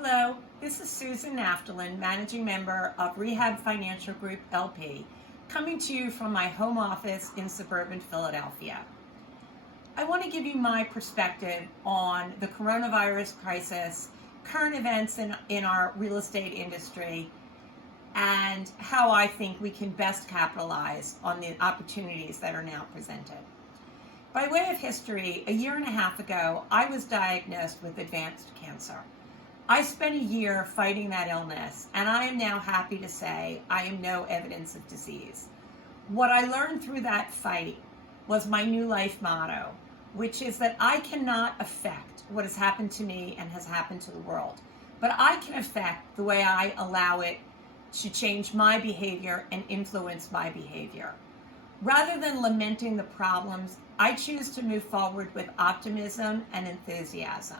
Hello, this is Susan Naftulin, Managing Member of Rehab Financial Group, LP, coming to you from my home office in suburban Philadelphia. I want to give you my perspective on the coronavirus crisis, current events in our real estate industry, and how I think we can best capitalize on the opportunities that are now presented. By way of history, a year and a half ago, I was diagnosed with advanced cancer. I spent a year fighting that illness, and I am now happy to say I am no evidence of disease. What I learned through that fight was my new life motto, which is that I cannot affect what has happened to me and has happened to the world, but I can affect the way I allow it to change my behavior and influence my behavior. Rather than lamenting the problems, I choose to move forward with optimism and enthusiasm.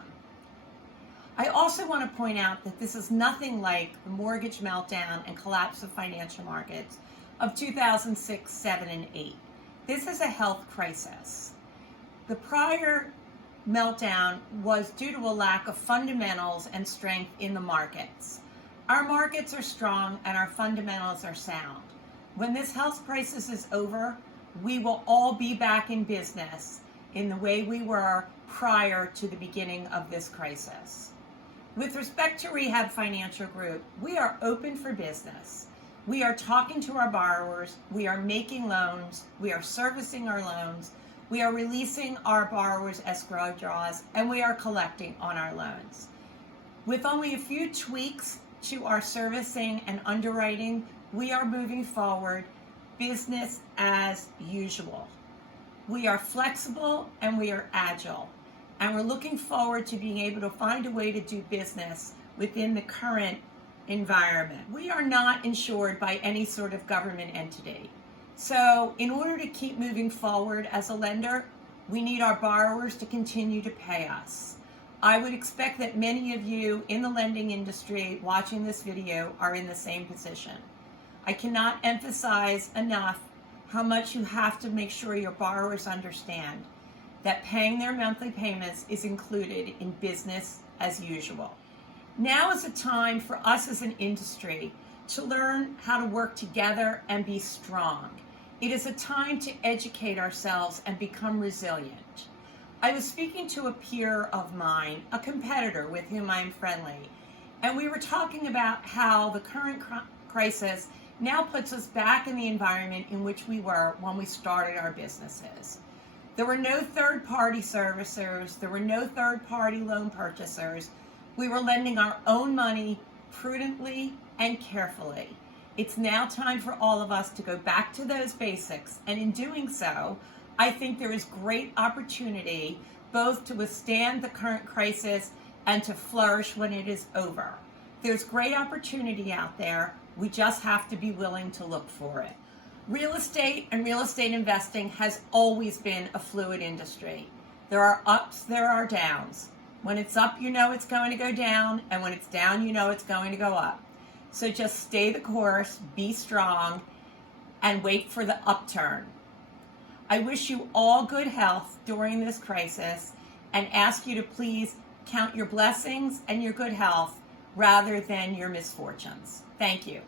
I also want to point out that this is nothing like the mortgage meltdown and collapse of financial markets of 2006, 7, and 8. This is a health crisis. The prior meltdown was due to a lack of fundamentals and strength in the markets. Our markets are strong and our fundamentals are sound. When this health crisis is over, we will all be back in business in the way we were prior to the beginning of this crisis. With respect to Rehab Financial Group, we are open for business. We are talking to our borrowers, we are making loans, we are servicing our loans, we are releasing our borrowers' escrow draws, and we are collecting on our loans. With only a few tweaks to our servicing and underwriting, we are moving forward business as usual. We are flexible and we are agile. And we're looking forward to being able to find a way to do business within the current environment. We are not insured by any sort of government entity. So in order to keep moving forward as a lender, we need our borrowers to continue to pay us. I would expect that many of you in the lending industry watching this video are in the same position. I cannot emphasize enough how much you have to make sure your borrowers understand that paying their monthly payments is included in business as usual. Now is a time for us as an industry to learn how to work together and be strong. It is a time to educate ourselves and become resilient. I was speaking to a peer of mine, a competitor with whom I am friendly, and we were talking about how the current crisis now puts us back in the environment in which we were when we started our businesses. There were no third-party servicers. There were no third-party loan purchasers. We were lending our own money prudently and carefully. It's now time for all of us to go back to those basics. And in doing so, I think there is great opportunity both to withstand the current crisis and to flourish when it is over. There's great opportunity out there. We just have to be willing to look for it. Real estate and real estate investing has always been a fluid industry. There are ups, there are downs. When it's up, you know it's going to go down, and when it's down, you know it's going to go up. So just stay the course, be strong, and wait for the upturn. I wish you all good health during this crisis and ask you to please count your blessings and your good health rather than your misfortunes. Thank you.